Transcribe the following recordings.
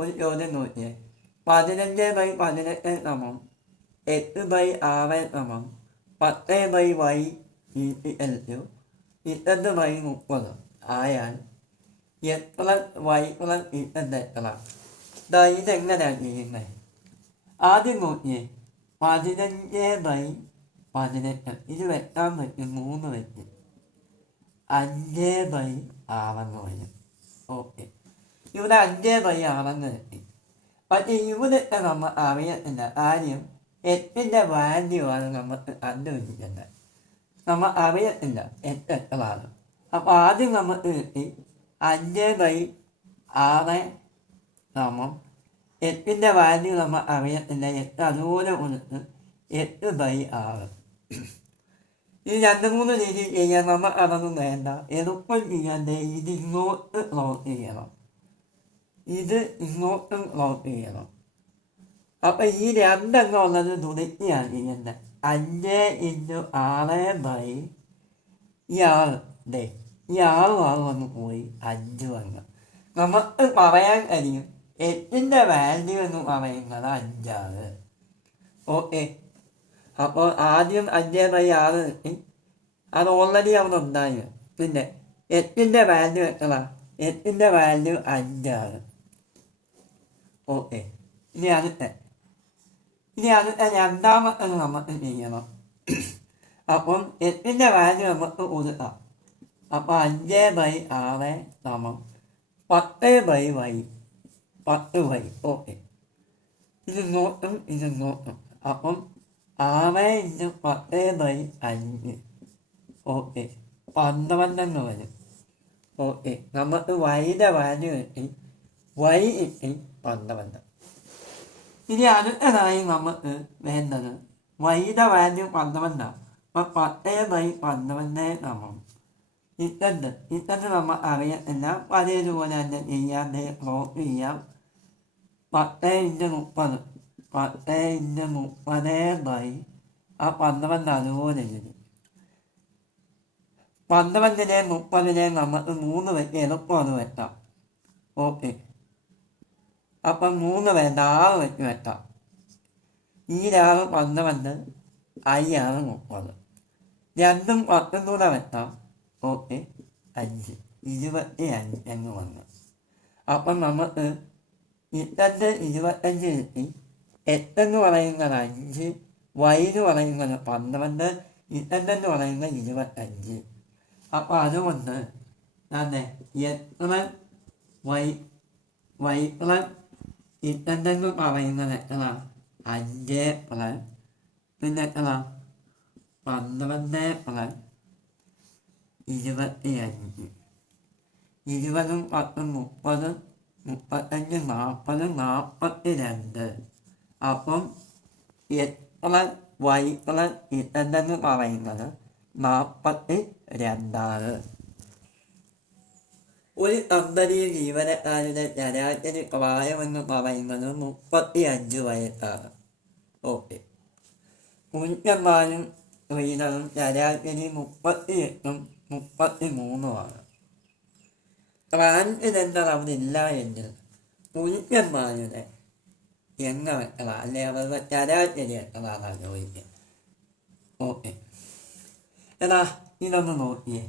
ഒരു ചോദ്യം നോക്കിയേ. 15/18 = 8/6 2/30 ആയാൽ x+y+z ഇതെങ്ങനെയാണ് ചെയ്യുന്നത്? ആദ്യം നോക്കിയേ. 15/18 ഇത് വെക്കാൻ പറ്റും 3 വെച്ച് 5/6 വരും. ഓക്കെ, ഇവിടെ 5/6 എത്തി. പക്ഷേ ഇവിടുത്തെ നമ്മൾ അറിയത്തില്ല. ആദ്യം എട്ടിൻ്റെ വാല്യൂ ആണ് നമുക്ക് കണ്ടുപിടിക്കേണ്ടത്. നമ്മൾ അറിയത്തില്ല എത്രയാണ്. അപ്പോൾ ആദ്യം നമുക്ക് കിട്ടി 5/6 എട്ടിൻ്റെ വാല്യൂ നമ്മൾ അറിയത്തില്ല. 8 അതുപോലെ കൊടുത്ത് 8/6. ഈ 2-3 രീതി ചെയ്യാൻ നമ്മൾ അതൊന്നും വേണ്ട. എളുപ്പം ചെയ്യാതെ ഇത് ഇങ്ങോട്ട് ക്ലോസ് ചെയ്യണം, ഇത് ഇങ്ങോട്ടും ക്ലോസ് ചെയ്യണം. അപ്പം ഈ 2 ഉള്ളത് തുണിക്കുകയാണ് ചെയ്യേണ്ടത്. 5 × 6 ഈ 6 വന്ന് പോയി 5 വന്ന് നമുക്ക് പറയാൻ കഴിയും. 8ൻ്റെ വാല്യൂ എന്ന് പറയുന്നത് 5. ഓക്കെ, അപ്പോൾ ആദ്യം 5/6 കിട്ടി. അത് ഓൾറെഡി അവിടെ ഉണ്ടായി. പിന്നെ 8ൻ്റെ വാല്യൂ എത്ര? 8ൻ്റെ വാല്യൂ 5. ഓക്കെ, ഇനി അടുത്ത രണ്ടാമത്തെ നമുക്ക് ചെയ്യണം. അപ്പം 8ൻ്റെ വാല്യൂ നമുക്ക് കൊടുക്കാം. അപ്പം 5/6 10/y. ഓക്കെ, ഇത് നോട്ടും ഇത് നോട്ടും. അപ്പം 6 × 10/5. ഓക്കെ, 12 വരും. ഓക്കെ, നമുക്ക് വൈയുടെ വാല്യൂ കിട്ടി. വൈ കിട്ടി 12. ഇനി അടുത്തതായി നമുക്ക് വേണ്ടത് വൈയുടെ വാല്യൂ 12. അപ്പം 10/12 ഇത്തരത്തിൽ നമ്മൾ അറിയത്തില്ല. അതേതുപോലെ തന്നെ ചെയ്യാതെ ക്ലോസ് ചെയ്യാം. 10 × 30 10 × 30/12 അതുപോലെ ഇരിക്കും. 12-നെ 30-നെ നമുക്ക് 3 വെച്ച് എളുപ്പമാണ് വെക്കാം. ഓക്കെ, അപ്പം 3 വേണ്ട 6 വെച്ച് വെക്കാം. ഈ 6 12, 6 30. 2ഉം 10ഉം കൂടെ വെക്കാം. ഓക്കെ, 5 25 എന്ന് വന്നു. അപ്പം നമുക്ക് ഇത്തരത്തിൽ 25 കിട്ടി. 8 എന്ന് പറയുന്നത് 5, y എന്ന് പറയുന്നത് 12, ഇതെന്ന് പറയുന്നത് 25. അപ്പോൾ അതുകൊണ്ട് അതെ y പ്ലസ് ഇതെന്ന് പറയുന്നത് എത്ര? 5 പ്ലസ് പിന്നെ എത്ര? 12 പ്ലസ് 25. 20ഉം 10ഉം 30, 35, 40, 42. അപ്പം y പ്ലസ് ഇതെന്ന് പറയുന്നത് 42. ഒരു കമ്പനിയിൽ ജീവനക്കാരുടെ ശരാശരി പ്രായമെന്ന് പറയുന്നത് 35 വയസ്സാണ്. ഓക്കെ, പുരുഷന്മാരും സ്ത്രീകളും ശരാശരി 38ഉം 33ഉമാണ്. ട്രാൻസ്ജെൻഡർ അവിടെ ഇല്ല എങ്കിൽ പുരുഷന്മാരുടെ എണ്ണം എത്ര, അല്ലെ അവരുടെ ശരാശരി എത്രയാണ് ചോദിക്കുക. ഓക്കെ, എന്നാ ഇതൊന്ന് നോക്കിയേ.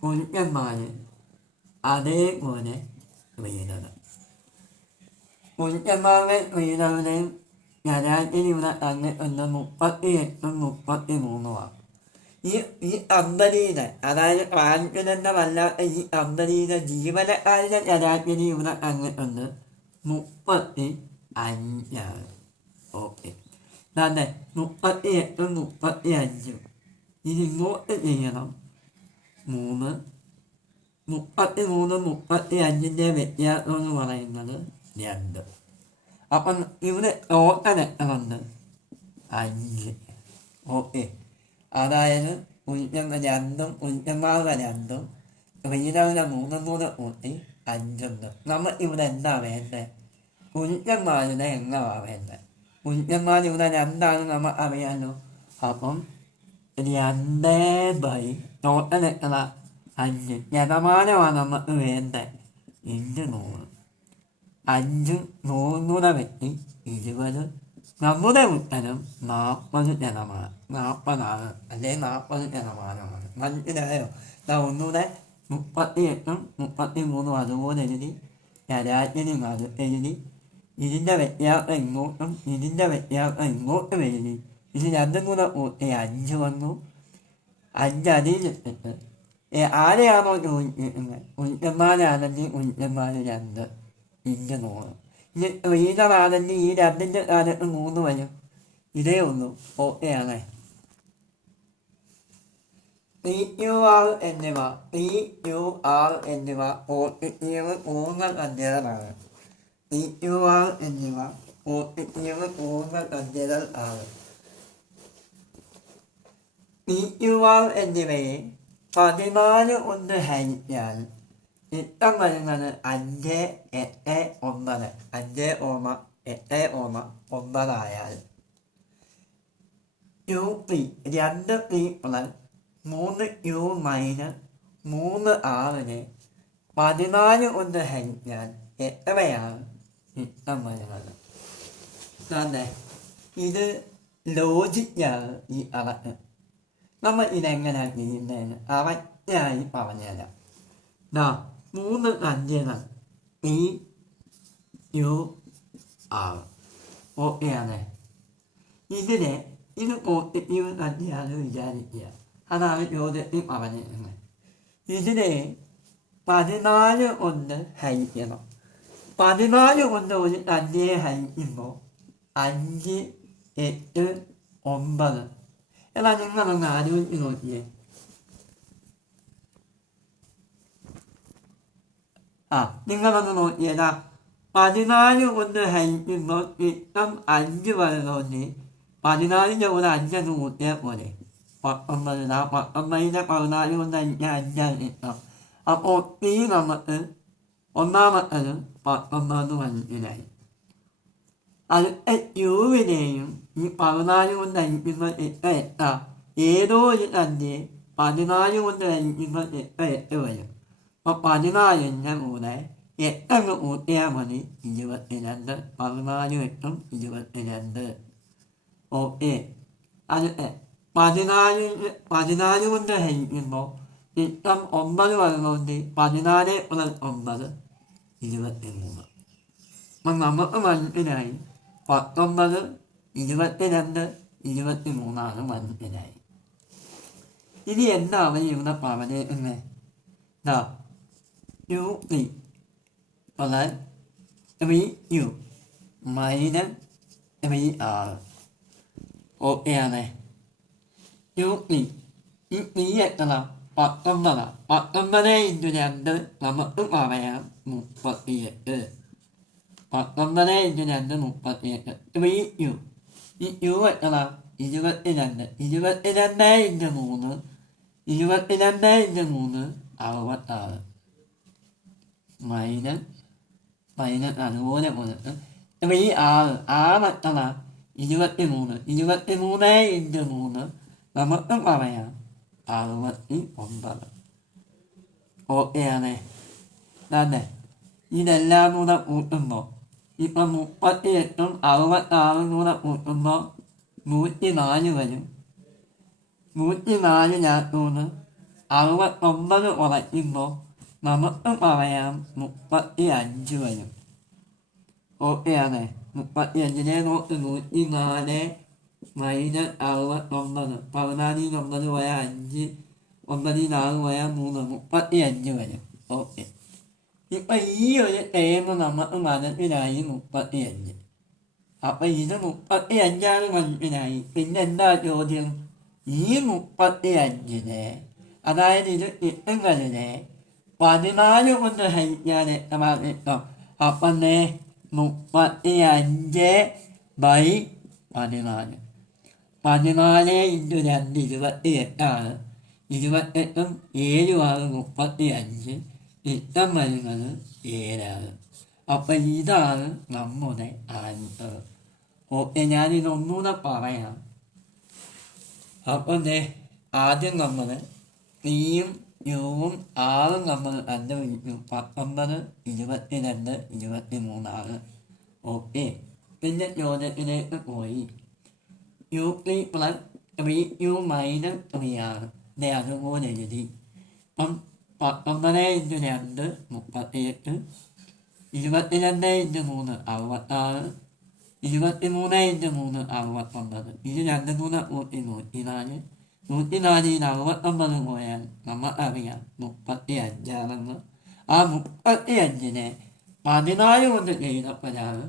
പുരുഷന്മാർ അതേപോലെ സ്ത്രീകൾ. പുരുഷന്മാരുടെ സ്ത്രീകളുടെയും ശരാശരി ഇവിടെ തന്നിട്ടുണ്ട് 38ഉം 33ഉമാണ്. ഈ കമ്പനിയുടെ, അതായത് ട്രാൻസ്ജെൻഡർ അല്ലാത്ത ഈ കമ്പനിയുടെ ജീവനക്കാരുടെ ശരാശരി ഇവിടെ തന്നിട്ടുണ്ട് 35. ഓക്കെ, അതെ 38ഉം 35ഉം ഇത് ഇങ്ങോട്ട് ചെയ്യണം. 3 33ഉം 35ൻ്റെ വ്യത്യാസം എന്ന് പറയുന്നത് 2. അപ്പം ഇവിടെ ടോട്ടൽ എത്ര ഉണ്ട്? 5. ഓക്കെ, അതായത് പുരുഷന്മാരുടെ 2ഉം സ്ത്രീകളുടെ 3ഉം കൂടെ കൂട്ടി 5ഉണ്ട്. നമ്മൾ ഇവിടെ എന്താ വേണ്ടത്? പുരുഷന്മാരുടെ എണ്ണമാണ് വേണ്ടത്. പുരുഷന്മാർ ഇവിടെ 2 നമ്മൾ അറിയാമല്ലോ. അപ്പം 2 ടോട്ടൽ എത്ര? 5. ശതമാനമാണ് നമുക്ക് വേണ്ടത്. ഇൻറ്റു 100. 5 100 വെട്ടി 20. നമ്മുടെ ഉത്തരം 40%. 40 അല്ലെങ്കിൽ 40%. മനസ്സിലായോ? ഒന്നുകൂടെ 38ഉം 33 അതുപോലെ എഴുതി. രാജ്യനും അത് എഴുതി. ഇതിൻ്റെ വ്യത്യാസം ഇങ്ങോട്ടും ഇതിൻ്റെ വ്യത്യാസം ഇങ്ങോട്ടും എഴുതി. ഇത് രണ്ടും കൂടെ കൂട്ടി 5 വന്നു. 5 അതിലിട്ടിട്ട് ആരെയാണോ ചോദിക്കുന്നത്? ഉച്ചന്മാരാണെങ്കിൽ ഉച്ചന്മാർ 2 ഇൻറ്റു 100. ഇനി റീഡറാണെങ്കിൽ ഈ 2ൻ്റെ കാലത്ത് 3 വരും. ഇതേ ഉള്ളൂ. ഓക്കെയാണ്. PQR എന്നിവ പോസിറ്റീവ് പൂർണ്ണ സംഖ്യകളാണ്. PQR എന്നിവ പോസിറ്റീവ് പൂർണ്ണ സംഖ്യകൾ ആണ്. PQR എന്നിവയെ 14 കൊണ്ട് ഹരിച്ചാൽ ചിത്രം വരുന്നത് 5, 8, 9. 5, 8, 9 ആയാൽ UP 2P plus 3Q minus 3R 14 കൊണ്ട് ഹരിച്ചാൽ എത്രയാണ് ചിത്രം വരുന്നത്? തന്നെ ഇത് ലോജിക്കാണ്. ഈ അളക്ക് നമ്മൾ ഇതെങ്ങനെയാണ് ചെയ്യുന്നതെന്ന് അവജ്ഞയായി പറഞ്ഞുതരാം. 3 സംഖ്യകൾ PQR. ഓക്കെയാണ്. ഇത് പോസിറ്റീവ് സംഖ്യയാണെന്ന് വിചാരിക്കുക. അതാണ് ചോദ്യത്തിൽ പറഞ്ഞിരുന്നത്. ഇതിനെ 14 കൊണ്ട് ഹരിക്കണം. 14 കൊണ്ട് ഒരു സംഖ്യയെ ഹരിക്കുമ്പോൾ 5, 8, 9. എന്നാൽ നിങ്ങളൊന്ന് ആലോചിച്ച് നോക്കിയേ. നിങ്ങളൊന്ന് നോക്കിയതാ. 14 കൊണ്ട് ഹരിക്കുമ്പോൾ ചിത്രം 5 വരുന്നോണ്ട് 14ൻ്റെ കൂടെ 5 കൂട്ടിയാൽ പോലെ 19. 19നെ 14 കൊണ്ട് ഹരിക്കാൻ 5 കിട്ടും. അപ്പോൾ P നമുക്ക് ഒന്നാമത്തത് 19 മനസ്സിലായി. അത് യുവിനെയും ഈ 14 കൊണ്ട് ഹരിക്കുമ്പോൾ എത്ര? ഏതോ ഒരു സംഖ്യയെ 14 കൊണ്ട് ഹരിക്കുമ്പോൾ എത്ര വരും? അപ്പോൾ 14ൻ്റെ കൂടെ 8 കൂട്ടിയാൽ മതി 22. 14 8 22. ഓക്കെ. അത് 14 കൊണ്ട് ഹരിക്കുമ്പോൾ ചിത്രം 9 വരുന്നതുകൊണ്ട് 14 പ്ലസ് 9 23. അപ്പം നമുക്ക് മനസ്സിലായി 19, 22, 23 മനസ്സിലായി. ഇനി എന്താണ് ഇവിടെ പറഞ്ഞിരിക്കുന്നത്? UP plus 3Q minus 3R. ഓക്കെയാണ്. UP ഈ P എത്ര? 19. 19 ഇൻറ്റു 2 നമുക്ക് പറയാം 38. 19 ഇൻറ്റു 2 38. 3Q ഈ Q എത്ര? 22. 22 ഇൻറ്റു 3 22 ഇൻറ്റു 3 66. മൈനസ് അതുപോലെ പോയിട്ട് 3R. R എത്ര? 23. 23 ഇൻറ്റു 3 നമുക്ക് പറയാം 69. ഓക്കെയാണ്. തന്നെ ഇതെല്ലാം കൂടെ കൂട്ടുമ്പോൾ ഇപ്പം 38ഉം 66 കൂടെ കൂട്ടുമ്പോൾ 104 വരും. 104 69 കുറയ്ക്കുമ്പോൾ നമുക്ക് പറയാം 35 വരും. ഓക്കെയാണ്. 35നെ നോക്ക്. 104 മൈനസ് 69. 14 9 പോയാൽ 5, 9 4 പോയാൽ 3, 35 വരും. ഓക്കെ. ഇപ്പം ഈ ഒരു ടേം നമുക്ക് മനസ്സിലായി 35. അപ്പം ഇത് 35 മനസ്സിലായി. പിന്നെ എന്താ ചോദ്യം? ഈ 35നെ, അതായത് ഇത് കിട്ടുന്നതിനെ 14 കൊണ്ട് ഹരിക്കാൻ എത്ര കിട്ടും? അപ്പം 35/14. 14 ഇൻറ്റു 2 28. 28ഉം 7 35. ചിത്രം വരുന്നത് 7. അപ്പം ഇതാണ് നമ്മുടെ ആൻസർ. ഓക്കെ. ഞാനിതൊന്നുകൂടെ പറയാം. അപ്പം ആദ്യം നമ്മൾ 3യും യും 6 നമ്മൾ കണ്ടുപിടിച്ചു. 19, 22, 23. ഓക്കെ. പിന്നെ ചോദ്യത്തിലേക്ക് പോയി. u3 പ്ലസ് 3u മൈനസ് 3 ആണ്. അതുപോലെ എഴുതി. അപ്പം 19 ഇൻറ്റു 2 38, 22 ഇൻറ്റു 3 66, 23 ഇൻറ്റു 3 69. ഇത് 2 കൂടെ കൂട്ടി 104. 104 69 പോയാൽ നമുക്കറിയാം 35 ആ 35-നെ 14 കൊണ്ട് ചെയ്തപ്പോഴാണ്,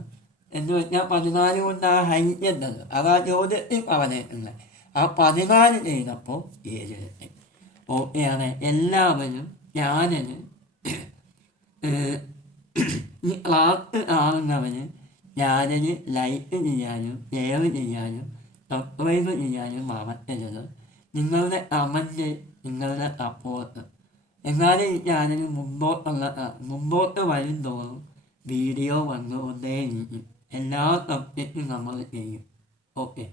എന്ന് വെച്ചാൽ 14 കൊണ്ട് ആ ഹരിക്കുന്നത്, അതാ ചോദ്യത്തിൽ പറഞ്ഞിട്ടുണ്ട്. ആ 14 ചെയ്തപ്പോൾ 7 കിട്ടി. ഓക്കെയാണ്. എല്ലാവരും ചാനൽ ഈ ക്ലാസ് കാണുന്നവന് ചാനൽ ലൈക്ക് ചെയ്യാനും ഷെയർ ചെയ്യാനും സബ്സ്ക്രൈബ് ചെയ്യാനും മറക്കരുത്. നിങ്ങളുടെ കമൻറ്റ്, നിങ്ങളുടെ സപ്പോർട്ട്, എന്നാലും ഈ ചാനൽ മുമ്പോട്ട് വരും തോറും വീഡിയോ വന്നുകൊണ്ടേയിരിക്കും. എല്ലാ സബ്ജക്റ്റും നമ്മൾ ചെയ്യും. ഓക്കെ.